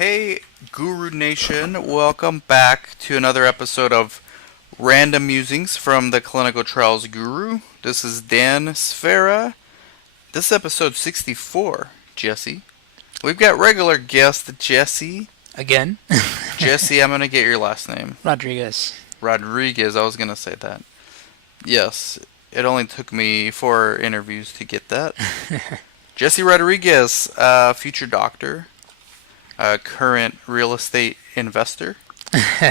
Hey, Guru Nation, welcome back to another episode of Random Musings from the Clinical Trials Guru. This is Dan Sfera. This is episode 64, Jesse. We've got regular guest Jesse. Again? Jesse, I'm going to get your last name. Rodriguez. Rodriguez, I was going to say that. Yes, it only took me 4 interviews to get that. Jesse Rodriguez, future doctor, current real estate investor.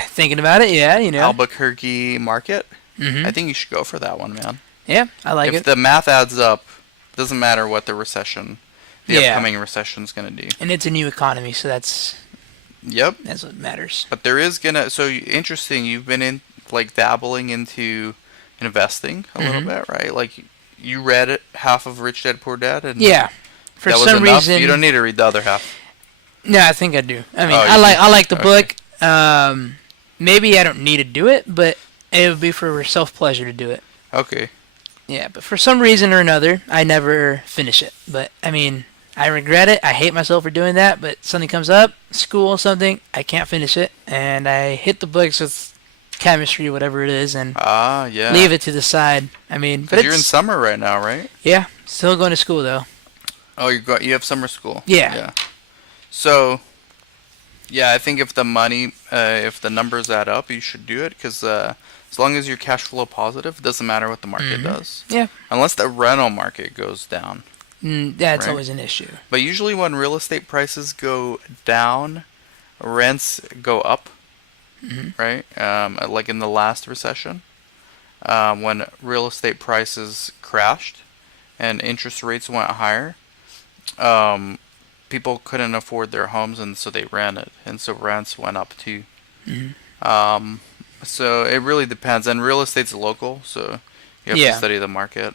Thinking about it, yeah, you know. Albuquerque market. Mm-hmm. I think you should go for that one, man. Yeah, I like If it. the math adds up, doesn't matter what the upcoming recession's going to do. And it's a new economy, so that's Yep. what matters. But there is interesting, you've been dabbling into investing a little bit, right? Like, you read half of Rich Dad Poor Dad, and Yeah. For that was some enough? reason. You don't need to read the other half. No, I think I do. I mean, Oh, I like the okay. book. Maybe I don't need to do it, but it would be for self-pleasure to do it. Okay. Yeah, but for some reason or another, I never finish it. But, I mean, I regret it. I hate myself for doing that, but something comes up, school, something, I can't finish it. And I hit the books with chemistry, whatever it is, and Yeah. leave it to the side. I mean, but Because you're in summer right now, right? yeah, still going to school, though. Oh, you have summer school. Yeah. So, yeah, I think if the numbers add up, you should do it, because as long as you're cash flow positive, it doesn't matter what the market does. Yeah. Unless the rental market goes down. That's Right. always an issue. But usually when real estate prices go down, rents go up, right? Like in the last recession, when real estate prices crashed and interest rates went higher, people couldn't afford their homes, and so they rented, and so rents went up too. So it really depends, and real estate's local, so you have to study the market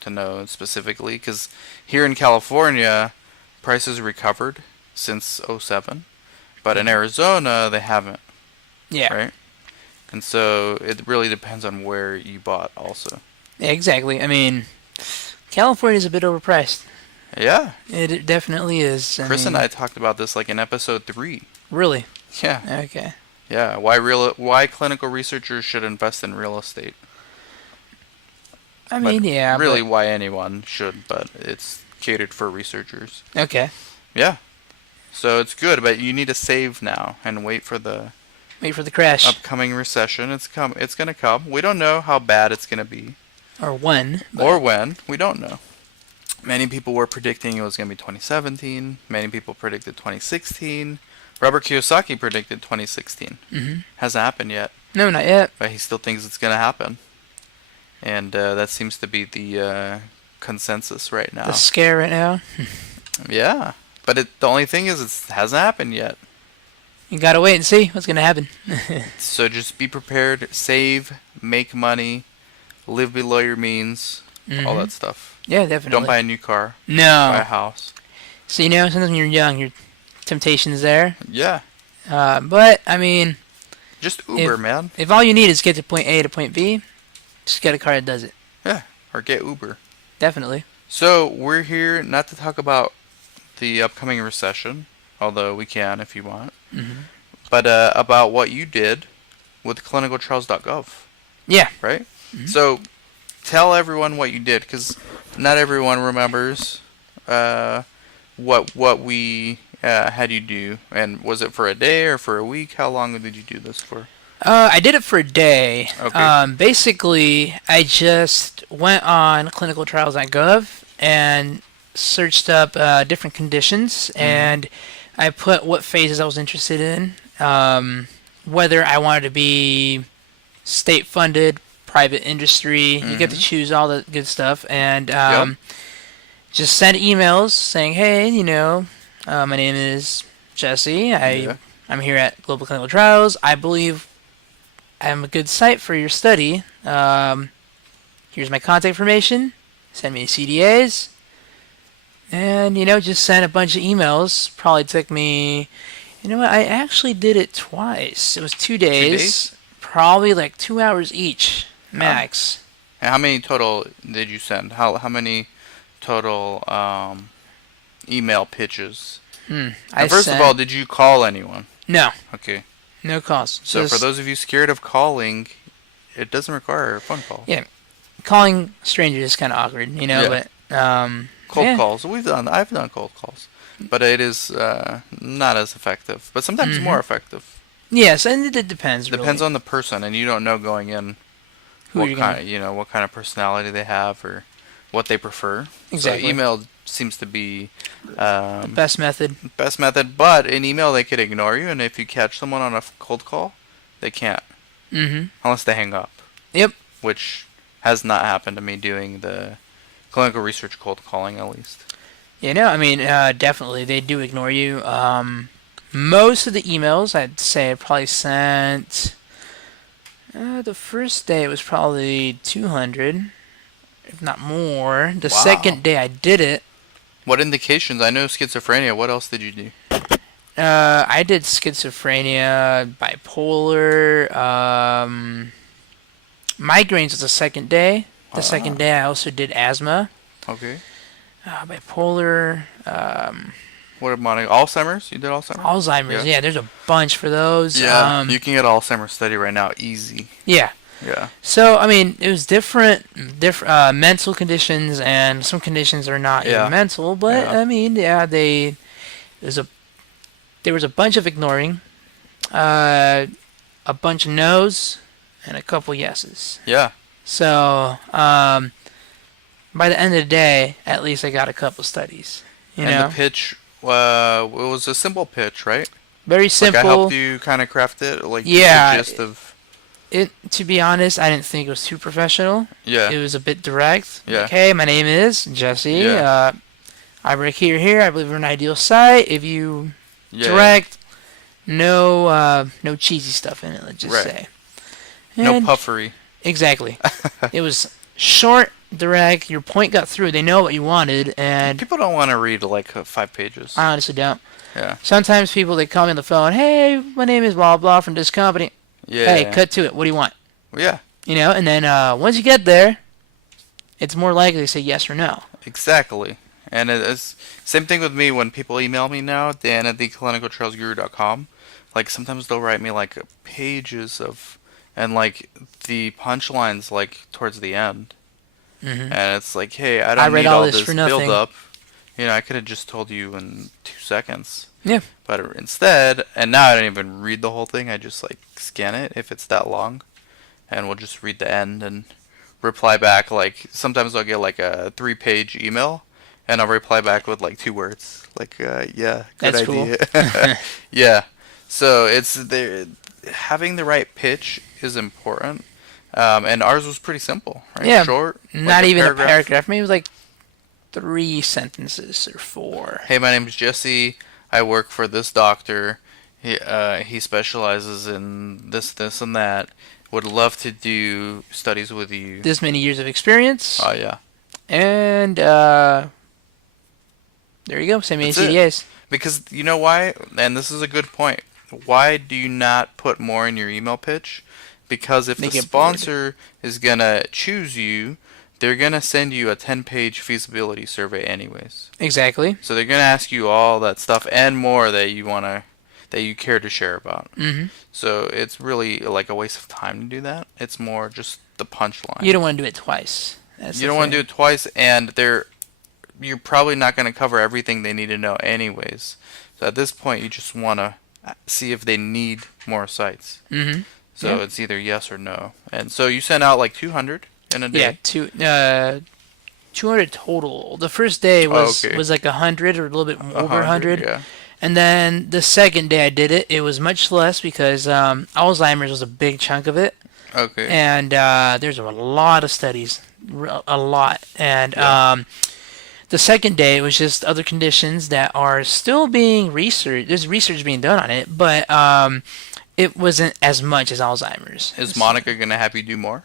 to know specifically, because here in California, prices recovered since '07, but in Arizona, they haven't. Yeah. Right? And so it really depends on where you bought also. Yeah, exactly. I mean, California's a bit overpriced. Yeah. It definitely is. Chris and I talked about this like in episode 3. Really? Yeah. Okay. Yeah. Why clinical researchers should invest in real estate. I mean, yeah. Really, why anyone should, but it's catered for researchers. Okay. Yeah. So it's good, but you need to save now and wait for the crash. upcoming recession. It's gonna come. We don't know how bad it's gonna be. Or when. Or when. We don't know. Many people were predicting it was gonna be 2017. Many people predicted 2016. Robert Kiyosaki predicted 2016. Hasn't happened yet. No, not yet. But he still thinks it's gonna happen. And that seems to be the consensus right now. The scare right now. Yeah. But the only thing is it hasn't happened yet. You gotta wait and see what's gonna happen. So just be prepared, save, make money, live below your means, all that stuff. Yeah, definitely. Don't buy a new car. No. Buy a house. So, you know, sometimes when you're young, your temptation's there. Yeah. But, I mean... Just Uber, man. If all you need is get to point A to point B, just get a car that does it. Yeah. Or get Uber. Definitely. So we're here not to talk about the upcoming recession, although we can if you want, but about what you did with Clinicaltrials.gov. Yeah. Right? So tell everyone what you did, because not everyone remembers what we had you do. And was it for a day or for a week? How long did you do this for? I did it for a day. Okay. Basically, I just went on Clinicaltrials.gov and searched up different conditions, and I put what phases I was interested in, whether I wanted to be state-funded, private industry. You get to choose all the good stuff, and just send emails saying, hey, you know, my name is Jesse. I'm here at Global Clinical Trials. I believe I'm a good site for your study. Here's my contact information. Send me CDAs. And, you know, just send a bunch of emails. Probably took me... You know what? I actually did it twice. It was 2 days. 2 days? Probably like 2 hours each, max. And how many total did you send? How many total email pitches And first of all, did you call anyone? No. Okay. No calls. So for those of you scared of calling, it doesn't require a phone call. Yeah. Calling strangers is kind of awkward, but cold calls. I've done cold calls, but it is not as effective, but sometimes more effective. Yes, and it depends. Depends on the person, and you don't know going in what kind of personality they have or what they prefer. Exactly. So email seems to be the best method. Best method, but in email they could ignore you, and if you catch someone on a cold call, they can't. Unless they hang up. Yep. Which has not happened to me doing the clinical research cold calling, at least. Definitely they do ignore you. Most of the emails, I'd say I probably sent. The first day it was probably 200, if not more. The second day I did it. What indications? I know schizophrenia. What else did you do? I did schizophrenia, bipolar, migraines was the second day. The second day I also did asthma. Okay. Bipolar. What about Alzheimer's? You did Alzheimer's? Alzheimer's, yeah. There's a bunch for those. Yeah, you can get Alzheimer's study right now, easy. Yeah. Yeah. So, it was different mental conditions, and some conditions are not even mental, but, there was a bunch of ignoring, a bunch of no's, and a couple yeses. Yeah. So, by the end of the day, at least I got a couple studies. The pitch, it was a simple pitch, right? Very simple. Like I helped you kind of craft it, the gist of... To be honest, I didn't think it was too professional. Yeah. It was a bit direct. Yeah. Okay, my name is Jesse. Yeah. I work here. I believe we're an ideal site. If you direct, no cheesy stuff in it, let's just say. And no puffery. Exactly. It was short, direct. Your point got through. They know what you wanted, and people don't want to read 5 pages. I honestly don't. Yeah. Sometimes people, they call me on the phone. Hey, my name is blah blah from this company. Yeah. Hey, cut to it. What do you want? Yeah. And then once you get there, it's more likely to say yes or no. Exactly. And it's same thing with me when people email me now, Dan at Clinicaltrials.gov. Sometimes they'll write me pages of, and the punchlines towards the end. And it's hey, I don't need all this build up. I could have just told you in 2 seconds. Yeah. But instead, and now I don't even read the whole thing. I just scan it if it's that long, and we'll just read the end and reply back. Sometimes I'll get a 3-page email, and I'll reply back with 2 words. Yeah, good That's idea. Cool. Yeah. So having the right pitch is important. And ours was pretty simple, right? Yeah. Short. Not even a paragraph. Maybe it was 3 sentences or 4. Hey, my name is Jesse. I work for this doctor. He specializes in this, and that. Would love to do studies with you. This many years of experience. Oh, yeah. And there you go. Send me CDAs. Because you know why? And this is a good point. Why do you not put more in your email pitch? Because if the sponsor is going to choose you, they're going to send you a 10-page feasibility survey anyways. Exactly. So they're going to ask you all that stuff and more that you care to share about. Mm-hmm. So it's really a waste of time to do that. It's more just the punchline. You don't want to do it twice. You don't want to do it twice, and you're probably not going to cover everything they need to know anyways. So at this point, you just want to see if they need more sites. Mm-hmm. So it's either yes or no. And so you sent out 200 in a day? Yeah, 200 total. The first day was 100 or a little bit over 100. Yeah. And then the second day I did it, it was much less because Alzheimer's was a big chunk of it. Okay. And there's a lot of studies, a lot. And the second day it was just other conditions that are still being researched. There's research being done on it, but it wasn't as much as Alzheimer's. Is Monica going to have you do more?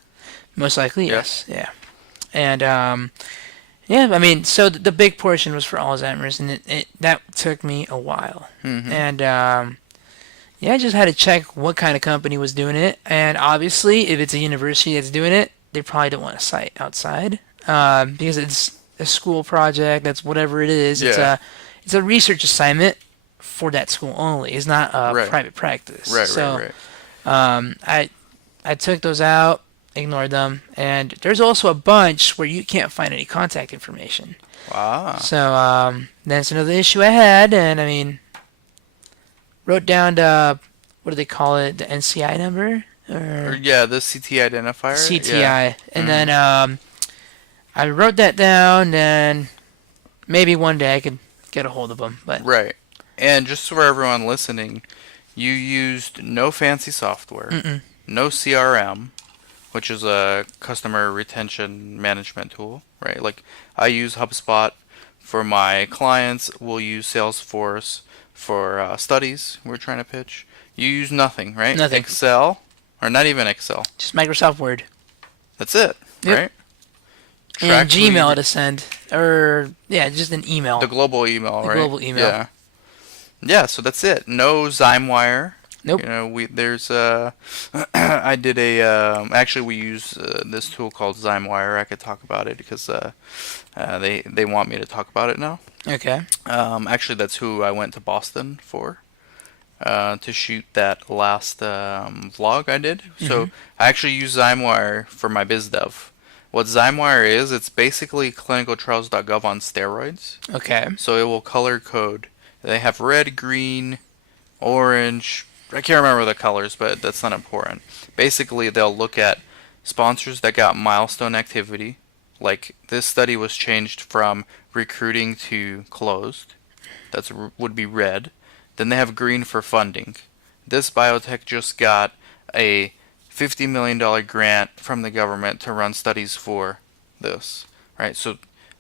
Most likely, yes. Yeah. And so the big portion was for Alzheimer's, and that took me a while. Mm-hmm. And I just had to check what kind of company was doing it. And obviously, if it's a university that's doing it, they probably don't want a site outside because it's a school project. That's whatever it is. Yeah. It's a research assignment. for that school only. It's not a Right. private practice. Right. Right. So Right. I took those out, ignored them, and there's also a bunch where you can't find any contact information. Ah. So that's another issue I had, and I mean, wrote down the what do they call it, the NCI number Or or yeah, the CT identifier. Yeah. CTI, and Mhm. then I wrote that down, and maybe one day I could get a hold of them. But Right. And just for everyone listening, you used no fancy software, mm-mm. no CRM, which is a customer retention management tool, right? Like I use HubSpot for my clients. We'll use Salesforce for studies we're trying to pitch. You use nothing, right? Nothing, Excel, or not even Excel. just Microsoft Word. That's it, Yep. right? And Track who you Gmail to send, or yeah, just an email. the global email, The right? global email. Yeah. Yeah, so that's it. No ZymeWire. Nope. You know, there's I did a actually we use this tool called ZymeWire. I could talk about it because they want me to talk about it now. Okay. Actually, that's who I went to Boston for to shoot that last vlog I did. So I actually use ZymeWire for my biz dev. What ZymeWire is, it's basically Clinicaltrials.gov on steroids. Okay. So it will color code. They have red, green, orange. I can't remember the colors, but that's not important. Basically, they'll look at sponsors that got milestone activity. Like this study was changed from recruiting to closed. That would be red. Then they have green for funding. This biotech just got a $50 million grant from the government to run studies for this. Right? So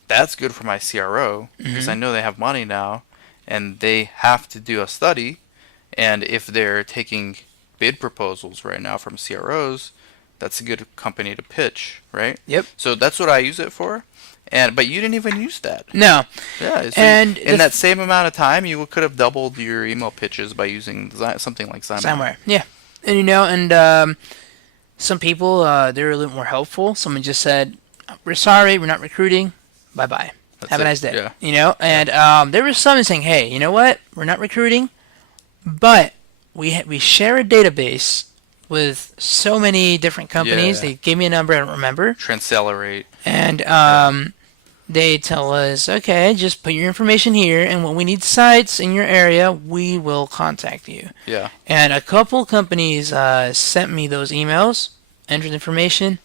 that's good for my CRO because I know they have money now and they have to do a study. And if they're taking bid proposals right now from CROs, that's a good company to pitch, right? Yep. So that's what I use it for. But you didn't even use that. No. Yeah. So And in that same amount of time, you could have doubled your email pitches by using something like ZymeWire. Somewhere. Yeah. And some people they're a little more helpful. Someone just said, "We're sorry, we're not recruiting. Bye bye. Have a nice day." Yeah. And there was some saying, "Hey, you know what? We're not recruiting, but we share a database with so many different companies. Yeah. They gave me a number I don't remember, Transcelerate. and they tell us, okay, just put your information here, and when we need sites in your area, we will contact you. Yeah. And a couple companies sent me those emails, entered information.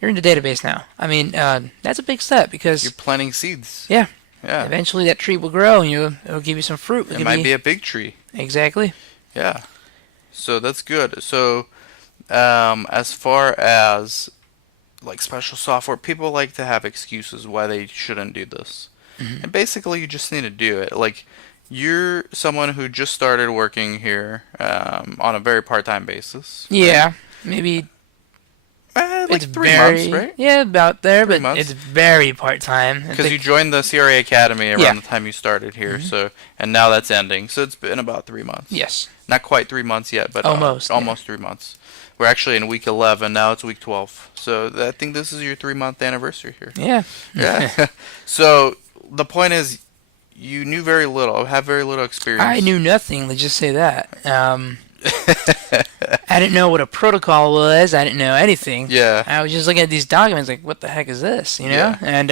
You're in the database now. I mean, that's a big step because You're planting seeds. Yeah. Yeah. Eventually that tree will grow and it'll give you some fruit. It might be a big tree. Exactly. Yeah. So that's good. So as far as like special software, people like to have excuses why they shouldn't do this. And basically you just need to do it. Like you're someone who just started working here on a very part-time basis. Yeah. Maybe Like it's 3 very, months, right? Yeah, about there, 3 but months. it's very part-time. Because you joined the CRA Academy around Yeah. the time you started here, and now that's ending. So it's been about 3 months. Yes. Not quite 3 months yet, but Almost, almost 3 months. We're actually in week 11 now. It's week 12. So I think this is your 3-month anniversary here. Yeah. Yeah. So the point is, you knew very little, have very little experience. I knew nothing, let's just say that. I didn't know what a protocol was. I didn't know anything. Yeah. I was just looking at these documents like, what the heck is this? You know? Yeah. And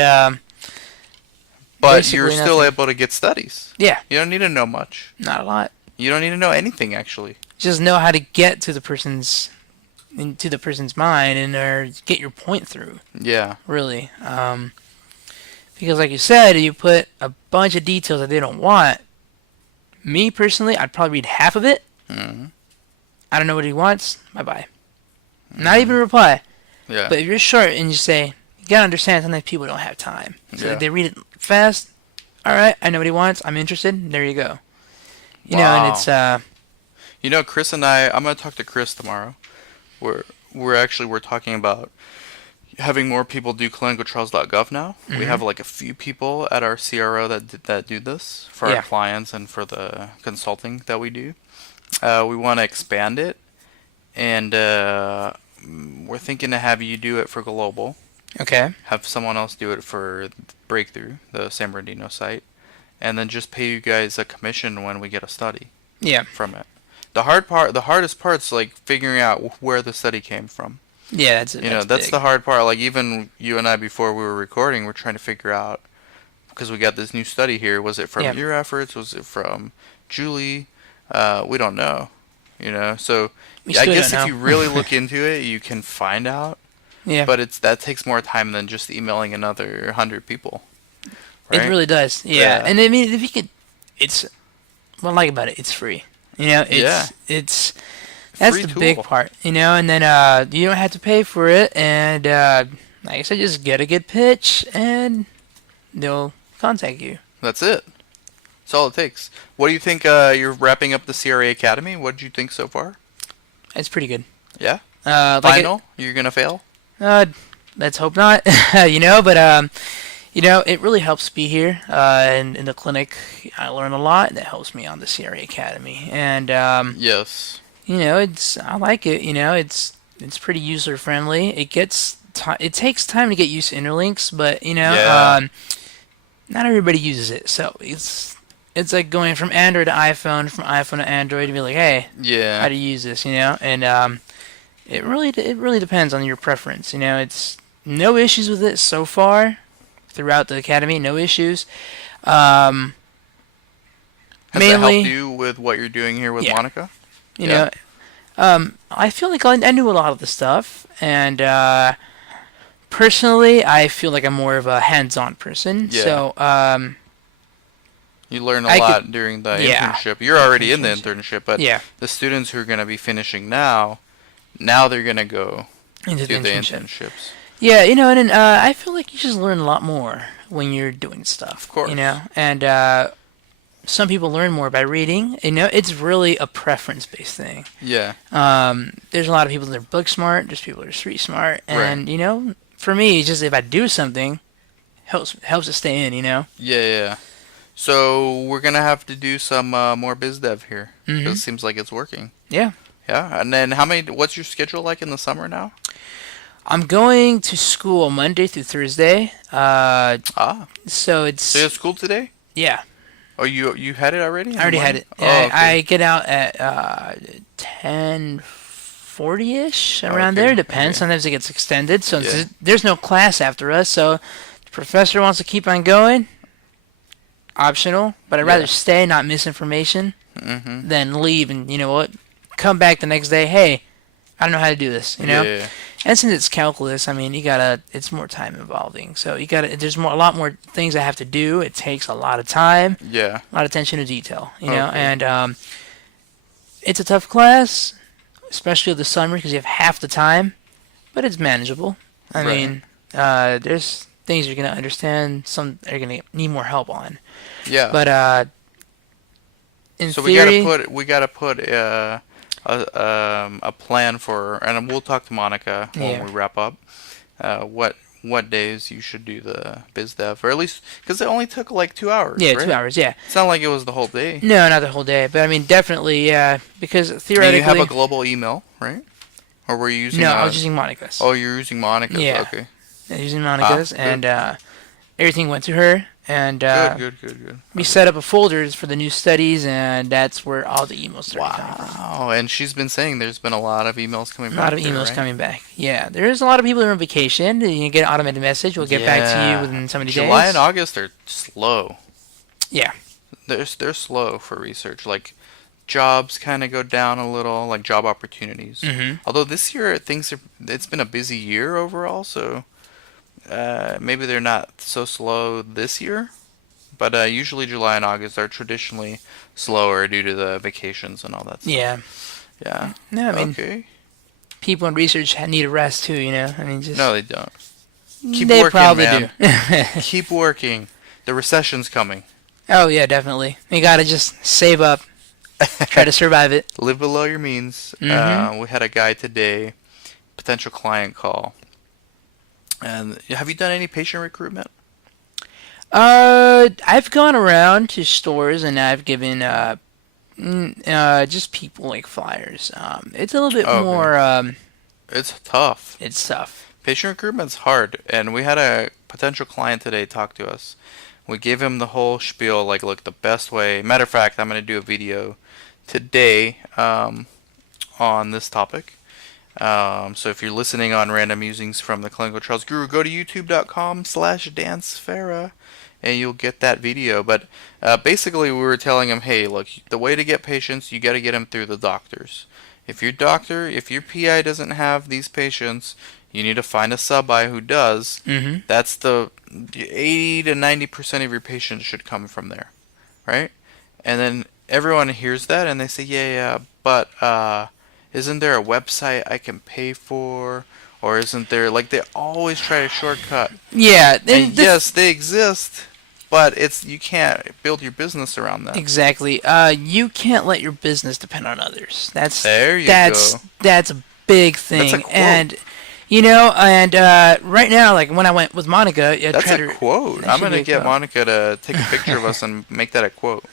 But you're basically still nothing. able to get studies. Yeah, You don't need to know much. not a lot. You don't need to know anything, actually. Just know how to get to the person's mind and or get your point through. Yeah. Really, because like you said, you put a bunch of details that they don't want. Me personally, I'd probably read half of it. hmm I don't know what he wants. Bye bye. Not even reply. Yeah. But if you're short and you say, you gotta understand, sometimes people don't have time. So Yeah. they read it fast. All right, I know what he wants. I'm interested. There you go. You know, and it's You know, Chris and I'm gonna talk to Chris tomorrow. We're talking about having more people do Clinicaltrials.gov now. We have like a few people at our CRO that do this for Yeah. our clients and for the consulting that we do. We want to expand it, and we're thinking to have you do it for global. okay. Have someone else do it for Breakthrough, the San Bernardino site, and then just pay you guys a commission when we get a study Yeah. from it. The hardest part's like figuring out where the study came from. Yeah, that's You know, that's that's big. the hard part. Like even you and I before we were recording, we're trying to figure out because we got this new study here. Was it from Yeah. your efforts? Was it from Julie? We don't know. You know, so We I still guess don't if know. you really look into it, you can find out. Yeah. But that takes more time than just emailing another 100 people, It right? really does. Yeah. Yeah. And I mean, if you could, it's what I like about it. It's free. You know, Yeah. it's that's Free the big tool. part. You know, and then you don't have to pay for it, and like I said, just get a good pitch, and they'll contact you. That's it. That's all it takes. What do you think? You're wrapping up the CRA Academy. What did you think so far? It's pretty good. Yeah. Like Final? You're gonna fail? let's hope not. You know, but you know, it really helps be here in the clinic. I learn a lot, and it helps me on the CRA Academy. And Yes. you know, I like it. You know, it's pretty user friendly. It takes time to get used to interlinks, but you know, Yeah. not everybody uses it. So it's like going from Android to iPhone, from iPhone to Android, to be like, hey, how Yeah. do you use this? You know, and it really depends on your preference. You know, it's no issues with it so far throughout the academy. No issues. Um, Has that helped mainly, you with what you're doing here with yeah, Monica? you Yeah. know, I feel like I knew a lot of the stuff, and personally, I feel like I'm more of a hands-on person. Yeah. So You learn a I lot during the yeah, internship. You're already in the internship. internship, but Yeah, the students who are gonna be finishing now they're gonna go into the do the internship. internships. Yeah, you know, and then, I feel like you just learn a lot more when you're doing stuff. Of course. You know, and some people learn more by reading. You know, it's really a preference-based thing. Yeah. There's a lot of people that are book smart. There's people that are street smart, and Right. you know, for me, it's just if I do something, helps it stay in. You know. Yeah. Yeah. So we're gonna have to do some more biz dev here because Hmm. it seems like it's working. Yeah. Yeah. And then how many? What's your schedule like in the summer now? I'm going to school Monday through Thursday. Ah. So So you it's have school today? yeah. Oh, you had it already? In I the already had morning? it. Oh, okay. I get out at 10:40ish around Okay. there. Depends. Okay. Sometimes it gets extended. So Yeah. there's no class after us. So the professor wants to keep on going. Optional, but I'd rather Yeah. stay, not miss information, Mhm. than leave and you know what, come back the next day. Hey, I don't know how to do this. You know. Yeah. And since it's calculus, I mean, it's more time involving. So there's a lot more things I have to do. It takes a lot of time, Yeah. a lot of attention to detail, you know, Okay. and it's a tough class, especially the summer because you have half the time, but it's manageable. I Right. mean, there's things you're going to understand, some are going to need more help on. Yeah. But in So theory, we gotta put a plan for, and we'll talk to Monica when yeah. we wrap up. What days you should do the biz dev, or at least because it only took like 2 hours, Yeah, right? 2 hours, yeah. It's not like it was the whole day. No, not the whole day, but I mean, definitely, yeah, because And theoretically... you have a global email, right? Or were you using? No, I was using Monica's. Oh, you're using Monica's. Yeah. Okay. Using Monica's, good. and everything went to her, and Good. we set up a folders for the new studies, and that's where all the emails started coming from. Wow. And she's been saying there's been a lot of emails coming A back. lot of there, emails right? coming back. Yeah, there's a lot of people that are on vacation. You get an automated message. We'll get back to you Yeah. within so many July days. and August are slow. Yeah. They're slow for research. Like jobs kind of go down a little, like job opportunities. Hmm. Although this year it's been a busy year overall, so maybe they're not so slow this year. But usually July and August are traditionally slower due to the vacations and all that stuff. Yeah. Yeah. No, I mean, Okay. people in research need a rest too. You know, I mean, just No, they don't. Keep they working, probably man. do. Keep working. The recession's coming. Oh yeah, definitely. You gotta just save up, try to survive it. Live below your means. Mhm. We had a guy today, potential client call. And have you done any patient recruitment? I've gone around to stores and I've given just people like flyers. It's a little bit Okay. more It's tough. it's tough. Patient recruitment's hard, and we had a potential client today talk to us. We give him the whole spiel, like, look, the best way. Matter of fact, I'm going to do a video today on this topic. So if you're listening on Random Musings from the Clinical Trials Guru, go to youtube.com/dansfera and you'll get that video. But basically, we were telling him, hey, look, the way to get patients, you got to get them through the doctors. If your PI doesn't have these patients, you need to find a sub-I who does. Mm-hmm. That's the 80 to 90% of your patients should come from there, right? And then everyone hears that and they say, yeah, but isn't there a website I can pay for? Or isn't there, like, they always try to shortcut. Yeah. And yes, they exist, but you can't build your business around that. Exactly. You can't let your business depend on others. That's go. That's a big thing. That's a quote. And right now, like when I went with Monica, that's a quote. I'm gonna get Monica to take a picture of us and make that a quote.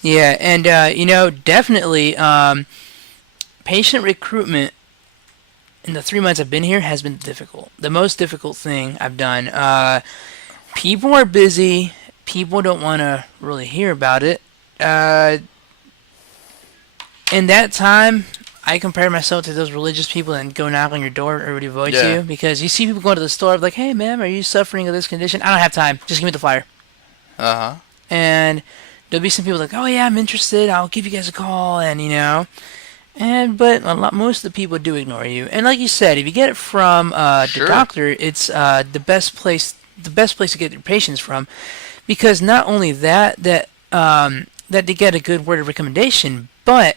Yeah, and definitely, patient recruitment in the 3 months I've been here has been difficult. The most difficult thing I've done. People are busy. People don't want to really hear about it. In that time, I compare myself to those religious people and go knock on your door and everybody avoids you. Because you see people going to the store like, hey, ma'am, are you suffering of this condition? I don't have time. Just give me the flyer. Uh-huh. And there'll be some people like, oh, yeah, I'm interested. I'll give you guys a call. And, but most of the people do ignore you. And like you said, if you get it from the doctor, it's the best place to get your patients from. Because not only that they get a good word of recommendation, but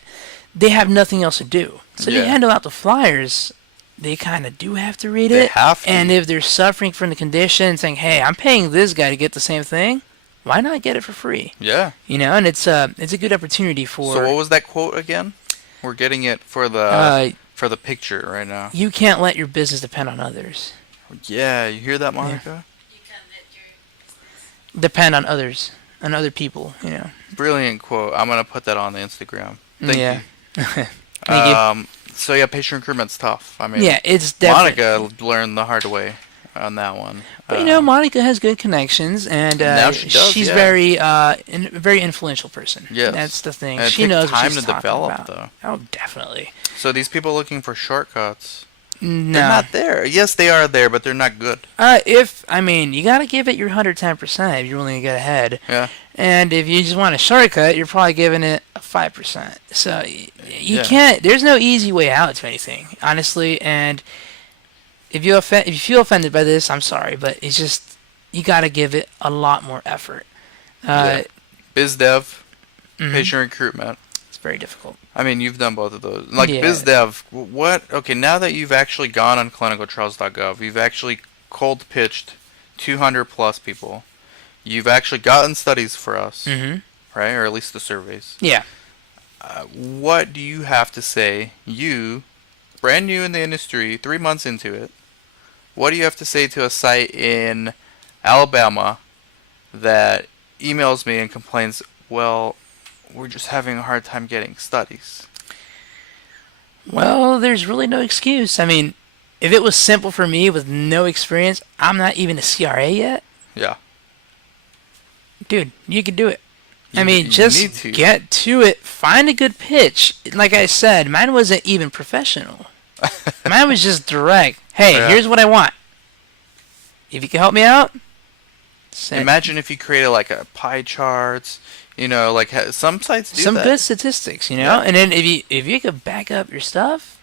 they have nothing else to do. So they handle out the flyers. They kind of do have to read it. They have to. And if they're suffering from the condition, saying, hey, I'm paying this guy to get the same thing, why not get it for free? Yeah. And it's a good opportunity for... So what was that quote again? We're getting it for the picture right now. You can't let your business depend on others. Yeah, you hear that, Monica? You can't let your business depend on others, on other people, Brilliant quote. I'm going to put that on the Instagram. Thank you. Thank you. So yeah, patient recruitment's tough. I mean, it's definitely... Monica learned the hard way on that one. But Monica has good connections, and now she's very very influential person. Yes. That's the thing. And She knows time what she's to talking develop, about. though. Oh, definitely. So these people looking for shortcuts, No. they're not there. Yes, they are there, but they're not good. You got to give it your 110% if you're willing to get ahead. Yeah. And if you just want a shortcut, you're probably giving it a 5%. So you can't. There's no easy way out to anything, honestly. And if you feel offended by this, I'm sorry, but it's just you got to give it a lot more effort. Biz dev, patient recruitment. It's very difficult. I mean, you've done both of those. Like biz dev, what? Okay, now that you've actually gone on Clinicaltrials.gov, you've actually cold pitched 200 plus people. You've actually gotten studies for us, right? Or at least the surveys. Yeah. What do you have to say? You, brand new in the industry, 3 months into it. What do you have to say to a site in Alabama that emails me and complains, well, we're just having a hard time getting studies? Well, there's really no excuse. I mean, if it was simple for me with no experience, I'm not even a CRA yet. Yeah. Dude, you could do it. You just get to it. Find a good pitch. Like I said, mine wasn't even professional. Mine was just direct. Hey, here's what I want. If you can help me out, imagine if you created like a pie charts. Like some sites do some that. good statistics. And then if you could back up your stuff.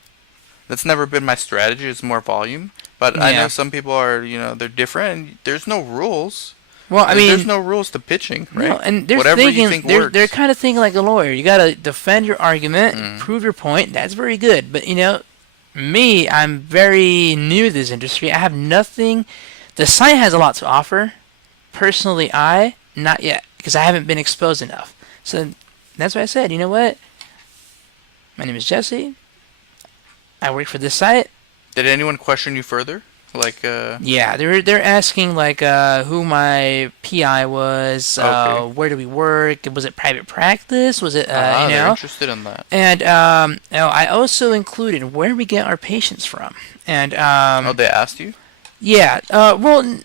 That's never been my strategy. It's more volume. But I know some people are. They're different. And there's no rules. Well, there's no rules to pitching, right? No, and they're whatever thinking, you think works. They're kind of thinking like a lawyer. You got to defend your argument, prove your point. That's very good. But me, I'm very new to this industry. I have nothing. The site has a lot to offer. Personally, not yet, because I haven't been exposed enough. So that's why I said, you know what? My name is Jesse. I work for this site. Did anyone question you further? Yeah, they're asking who my PI was, where do we work, was it private practice, was it they're interested in that. And I also included where we get our patients from. And they asked you? Yeah, well,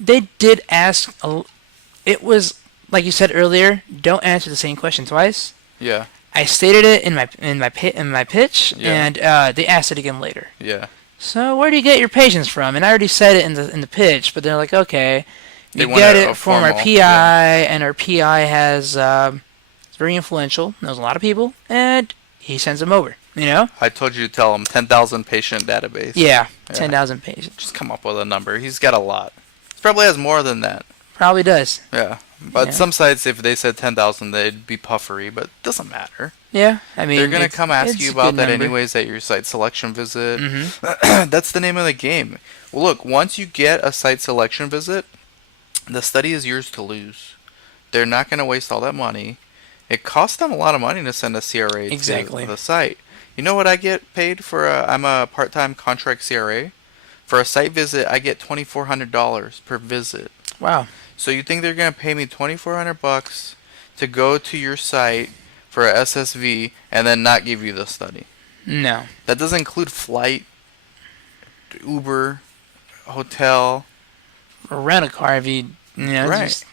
they did ask it was like you said earlier. Don't answer the same question twice. Yeah. I stated it in my pitch, Yeah. and they asked it again later. Yeah. So where do you get your patients from? And I already said it in the pitch, but they're like, okay, They we want get a it from our formal, PI, yeah. and our PI has is very influential, knows a lot of people, and he sends them over. You know? I told you to tell him 10,000 patient database. Yeah, Yeah. 10,000 patients. Just come up with a number. He's got a lot. He probably has more than that. Probably does. Yeah. But Yeah. some sites, if they said 10,000, they'd be puffery, but it doesn't matter. Yeah, I mean, They're going to it's- come ask it's you a about good that number. anyways at your site selection visit. Mhm. That's the name of the game. Well, look, once you get a site selection visit, the study is yours to lose. They're not going to waste all that money. It costs them a lot of money to send a CRA Exactly. to the site. You know what I get paid for? I'm a part-time contract CRA. For a site visit, I get $2,400 per visit. Wow. So you think they're gonna pay me $2,400 to go to your site for a SSV and then not give you the study? No. That doesn't include flight, Uber, hotel. Or rent a car if you know, Right. just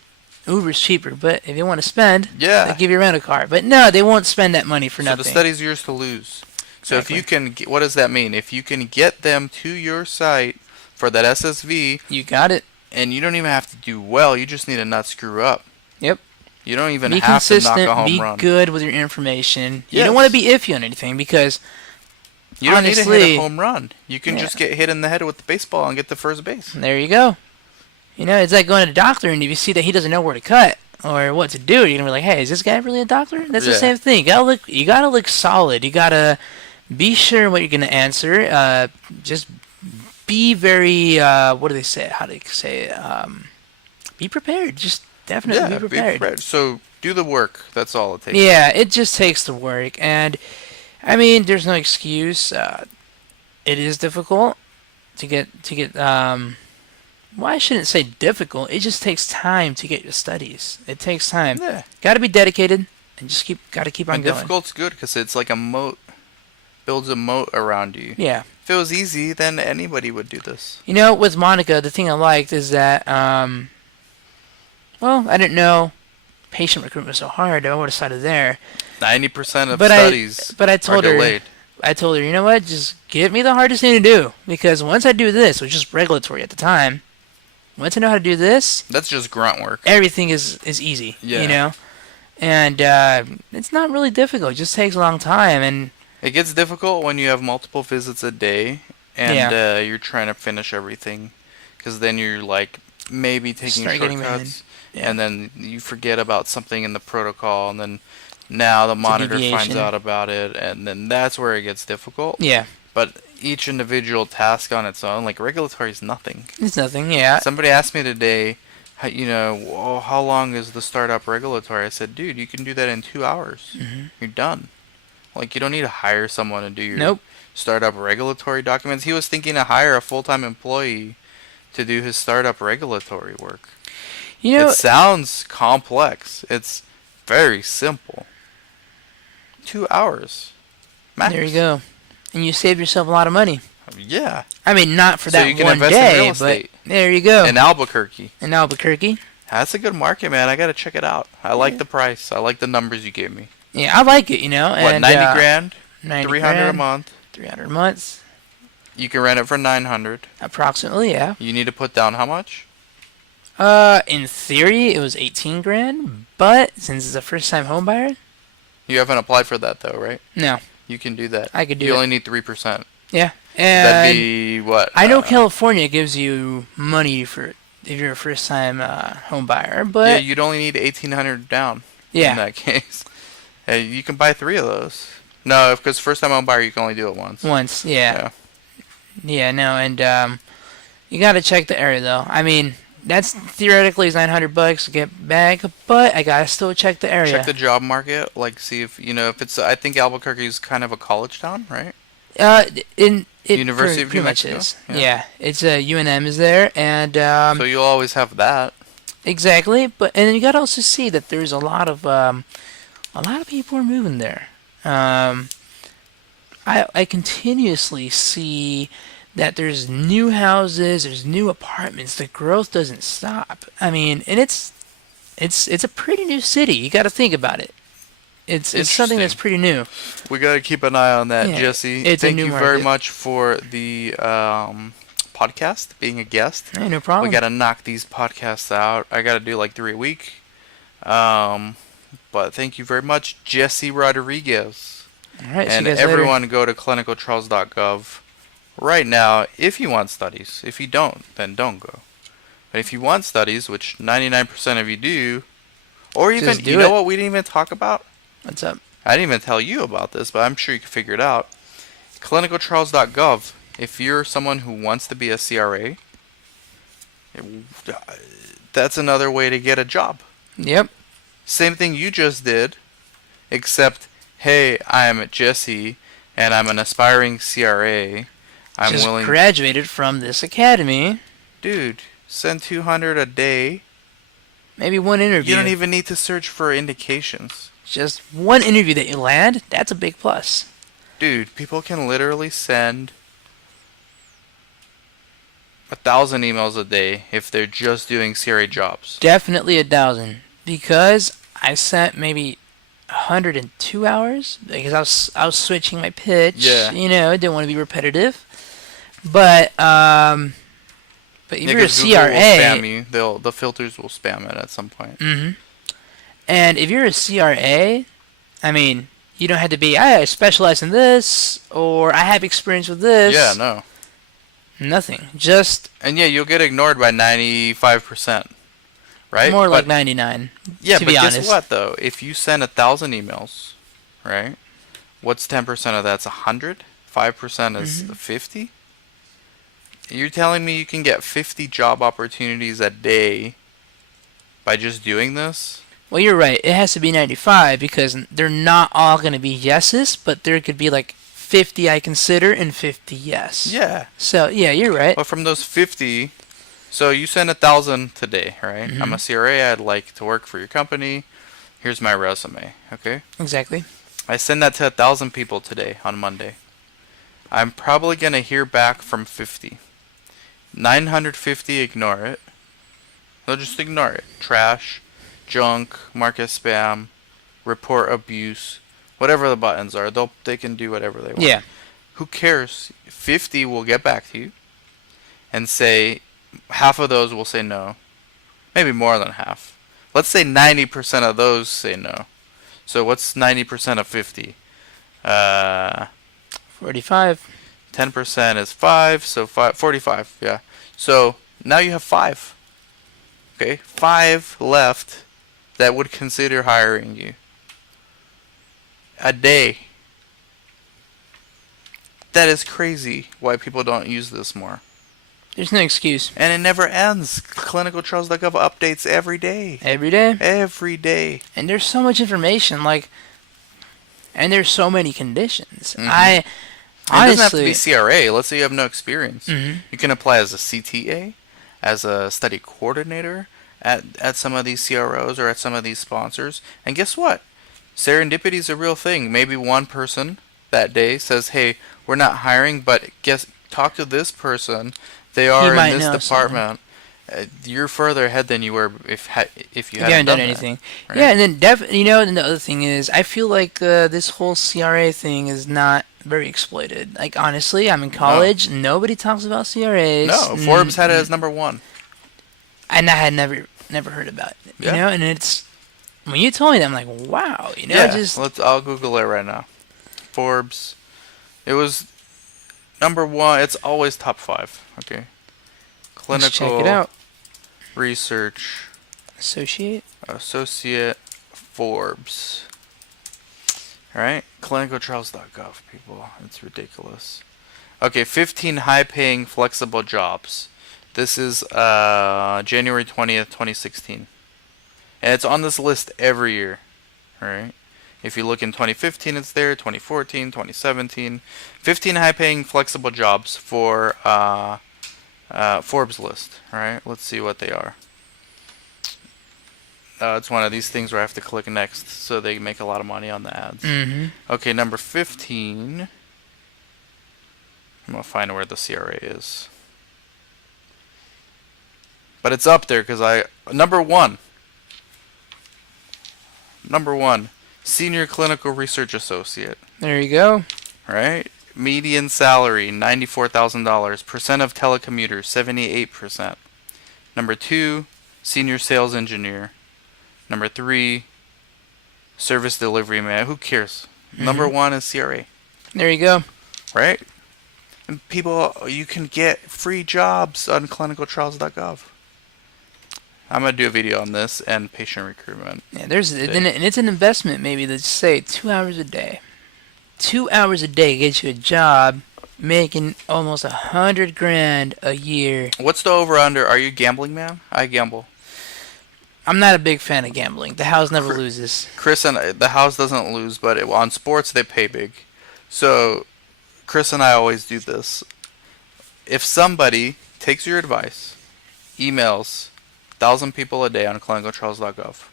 Uber's cheaper, but if you want to spend, Yeah. they give you a rent a car. But no, they won't spend that money for So nothing. the study's yours to lose. So if you Exactly. can, what does that mean? If you can get them to your site for that SSV, You got it. and you don't even have to do well, you just need to not screw up. Yep. You don't even Be have to knock consistent. a home Be run. good with your information. You Yes. don't want to be iffy on anything because You don't need to hit honestly- a home run. You can Yeah. just get hit in the head with the baseball and get to first base. there you go. You know, it's like going to the doctor, and if you see that he doesn't know where to cut or what to do, you're gonna be like, "Hey, is this guy really a doctor?" That's the Yeah. same thing. You gotta look solid. You gotta be sure what you're gonna answer. Just be very. What do they say? How do they say it? Be prepared. Just definitely Yeah, be prepared. So do the work. That's all it takes. Yeah, it just takes the work, and I mean, there's no excuse. It is difficult to get. Well, I shouldn't say difficult. It just takes time to get your studies. It takes time. Yeah. Got to be dedicated and just got to keep on And going. difficult's good because it's like a moat, builds a moat around you. Yeah. If it was easy, then anybody would do this. You know, with Monica, the thing I liked is that, well, I didn't know patient recruitment was so hard. I would have started there. 90% of But studies I are told her, delayed. you know what? Just give me the hardest thing to do because once I do this, which is regulatory at the time, once I know how to do this, That's just grunt work. everything is easy. Yeah. You know, and it's not really difficult. It just takes a long time, and It gets difficult when you have multiple visits a day and you're trying to finish everything. Because then you're like maybe taking Start getting behind. shortcuts. Yeah. And then you forget about something in the protocol. And then now the monitor finds deviation. out about it. And then that's where it gets difficult. yeah, But each individual task on its own, like regulatory is nothing. it's nothing. Yeah, Somebody asked me today, how long is the startup regulatory? I said, dude, you can do that in 2 hours. Mm-hmm. You're done. Like, you don't need to hire someone to do your Nope. startup regulatory documents. He was thinking to hire a full-time employee to do his startup regulatory work. You know, It sounds complex. It's very simple. 2 hours. Max. there you go, and you save yourself a lot of money. Yeah. I mean, not for So that you can one invest in day, real but estate. there you go. In Albuquerque. In Albuquerque. That's a good market, man. I got to check it out. I like the price. I like the numbers you gave me. Yeah, I like it. You know, What, and 90 grand? 90 300 a grand, month. 300 months, You can rent it for 900. approximately. Yeah. You need to put down how much? In theory, it was 18 grand, but since it's a first-time home buyer, You haven't applied for that though, right? no, You can do that. I could do You it. only need 3%. Yeah, That'd and be what? I know California gives you money for if you're a first-time home buyer, Yeah, but you'd only need 1,800 down. In yeah, that case, hey, you can buy 3 of those. No, because first time home buyer you can only do it once. once, yeah, no, and you gotta check the area though. I mean, that's theoretically is $900 to get back, but I gotta still check the area. Check the job market, like see if if it's. I think Albuquerque is kind of a college town, right? In it University of pretty New much Mexico? is. Yeah. Yeah, it's UNM is there, and So you'll always have that. exactly. But and then you got to also see that there's a lot of people are moving there. I continuously see that there's new houses, there's new apartments. The growth doesn't stop. I mean, and it's it's a pretty new city. You got to think about it. It's something that's Interesting. pretty new. We got to keep an eye on that, Yeah, Jesse. it's a Thank new you very market. much for the podcast, being a guest. Hey, no We problem. got to knock these podcasts out. I got to do like 3 a week. Um, but thank you very much, Jesse Rodriguez. All right, see And you guys later. everyone go to Clinicaltrials.gov right now if you want studies. If you don't, then don't go. But if you want studies, which 99% of you do, or even, Just you do know it. what we didn't even talk about? What's up? I didn't even tell you about this, but I'm sure you can figure it out. Clinicaltrials.gov. If you're someone who wants to be a CRA, that's another way to get a job. Yep. Same thing you just did, except, hey, I'm Jesse, and I'm an aspiring CRA. I'm Just willing. graduated from this academy. Dude, send 200 a day. Maybe one interview. You don't even need to search for indications. Just one interview that you land. That's a big plus. Dude, people can literally send 1,000 emails a day if they're just doing CRA jobs. Definitely 1,000 because I sent maybe 102 hours because I was switching my pitch. Yeah. You know, I didn't want to be repetitive. But if Yeah, you're a 'cause Google will spam CRA, you. The filters will spam it at some point. and if you're a CRA, I mean, you don't have to be. I specialize in this or I have experience with this. Yeah, no. Nothing. Just And yeah, you'll get ignored by 95%, right? more like But 99. yeah, to but be guess honest. what though? If you send 1,000 emails, right? What's 10% of that's 100? 5% is 50? You're telling me you can get 50 job opportunities a day by just doing this? Well, you're right. It has to be 95 because they're not all going to be yeses, but there could be like 50 I consider and 50 yes. Yeah. So, yeah, you're right. But from those 50, so you send 1,000 today, right? I'm a CRA. I'd like to work for your company. Here's my resume. Okay. Exactly. I send that to 1,000 people today on Monday. I'm probably gonna hear back from 50. 950 ignore it. They'll just ignore it. Trash, junk, mark as spam, report abuse, whatever the buttons are. They can do whatever they want. Yeah. Who cares? 50 will get back to you and say half of those will say no. Maybe more than half. Let's say 90% of those say no. So what's 90% of 50? 45. 10% is 5, so 45, yeah. So now you have 5. Okay, 5 left that would consider hiring you. A day. That is crazy why people don't use this more. There's no excuse. And it never ends. Clinicaltrials.gov updates every day. Every day. Every day. And there's so much information, and there's so many conditions. Mhm. I It doesn't have to honestly, be CRA. Let's say you have no experience. Mhm. You can apply as a CTA, as a study coordinator at some of these CROs or at some of these sponsors. And guess what? Serendipity is a real thing. Maybe one person that day says, "Hey, we're not hiring, but talk to this person. They are might in this know department." You're further ahead than you were if you you hadn't haven't done that, anything. right? Yeah, and then and the other thing is, I feel like this whole CRA thing is not very exploited. Like honestly, I'm in college. Nobody talks about CRAs. No, Forbes had it as number 1. And I had never heard about it. You Yeah. know, and it's when you told me that, I'm like, wow. You know, Yeah, I'll Google it right now. Forbes. It was number 1. It's always top 5. Okay. let's check Clinical it out. Research Associate Forbes. Alright? Clinicaltrials.gov, people. It's ridiculous. Okay, 15 high-paying flexible jobs. This is January 20th, 2016. And it's on this list every year. Alright? If you look in 2015, it's there. 2014, 2017. 15 high-paying flexible jobs for Forbes list. Alright? Let's see what they are. It's one of these things where I have to click next so they make a lot of money on the ads. Mm-hmm. Okay, number 15. I'm going to find where the CRA is. But it's up there because number 1. Number 1, Senior Clinical Research Associate. There you go. Right? Median salary, $94,000. Percent of telecommuters, 78%. Number 2, Senior Sales Engineer. Number 3, Service Delivery Man. Who cares? Number 1 is CRA. There you go. Right? And people, you can get free jobs on Clinicaltrials.gov. I'm going to do a video on this and patient recruitment. Yeah, and it's an investment maybe, let's say 2 hours a day. 2 hours a day gets you a job making almost $100,000 a year. What's the over-under? Are you a gambling man? I gamble. I'm not a big fan of gambling. The house never loses. Chris and the house doesn't lose, but on sports they pay big. So Chris and I always do this. If somebody takes your advice, emails 1,000 people a day on Clinicaltrials.gov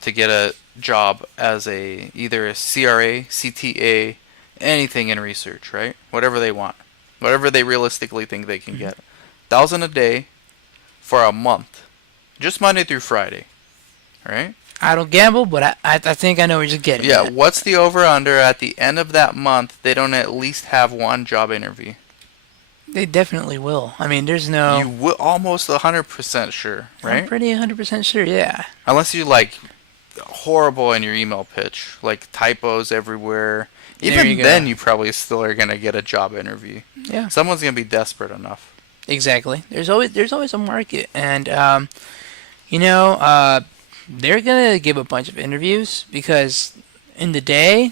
to get a job as either a CRA, CTA, anything in research, right? Whatever they want, whatever they realistically think they can get, 1,000 a day for a month, just Monday through Friday, right? I don't gamble, but I think I know what you're getting Yeah. at. What's the over under at the end of that month? They don't at least have one job interview. They definitely will. I mean, there's no. You will almost 100% sure, right? I'm pretty 100% sure. Yeah. Unless you horrible in your email pitch, like typos everywhere. There Even you go. then, you probably still are gonna get a job interview. Yeah. Someone's gonna be desperate enough. Exactly. There's always a market, and they're gonna give a bunch of interviews because in the day,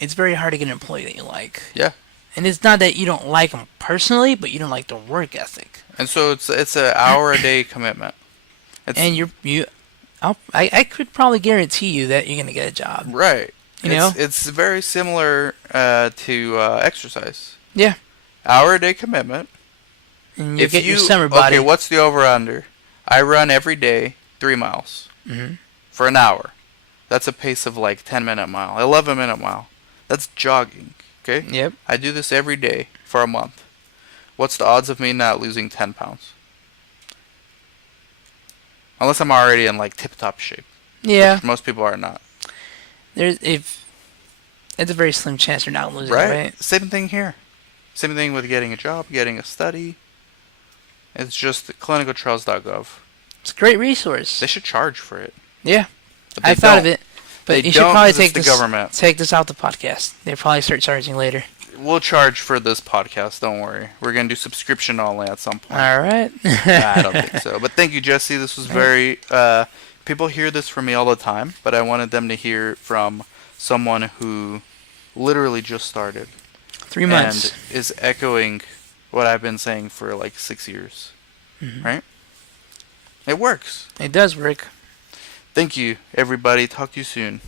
it's very hard to get an employee that you like. Yeah. And it's not that you don't like them personally, but you don't like the work ethic. And so it's an hour a day commitment. And I could probably guarantee you that you're gonna get a job. Right. You know? It's very similar to exercise. Yeah. Hour a day commitment. And you get your summer body. Okay, what's the over under? I run every day 3 miles for an hour. That's a pace of 10-minute mile, 11-minute mile. That's jogging. Okay. Yep. I do this every day for a month. What's the odds of me not losing 10 pounds? Unless I'm already in tip-top shape. Yeah. Which most people are not. It's a very slim chance you're not losing, right? Same thing here. Same thing with getting a job, getting a study. It's just Clinicaltrials.gov. It's a great resource. They should charge for it. Yeah. But they I thought of don't. it. But They you should don't probably 'cause it's the government. take this out the podcast. They'll probably start charging later. We'll charge for this podcast, don't worry. We're going to do subscription only at some point. All right. Nah, I don't think so. But thank you, Jesse. This was very... people hear this from me all the time, but I wanted them to hear from someone who literally just started. 3 months. And is echoing what I've been saying for 6 years. Right? It works. It does work. Thank you, everybody. Talk to you soon.